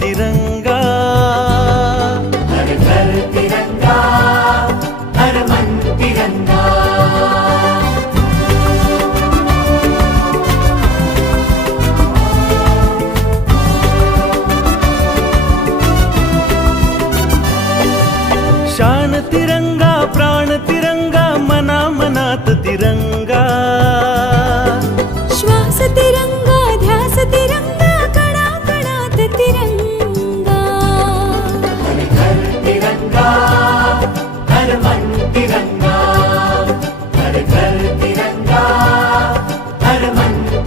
तिरंगा हर घर तिरंगा हर मन तिरंगा शान तिरंगा प्राण तिरंगा मना मनात तिरंगा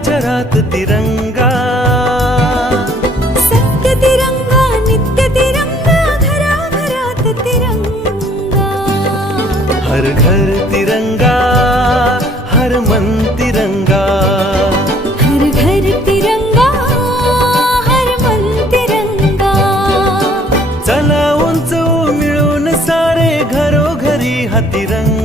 अचरात तिरंगा. तिरंगा नित्य तिरंगा तिरंगा. हर घर तिरंगा हर मन तिरंगा. हर घर तिरंगा हर मन तिरंगा. चला उंच मिळून सारे घरोघरी हा तिरंगा.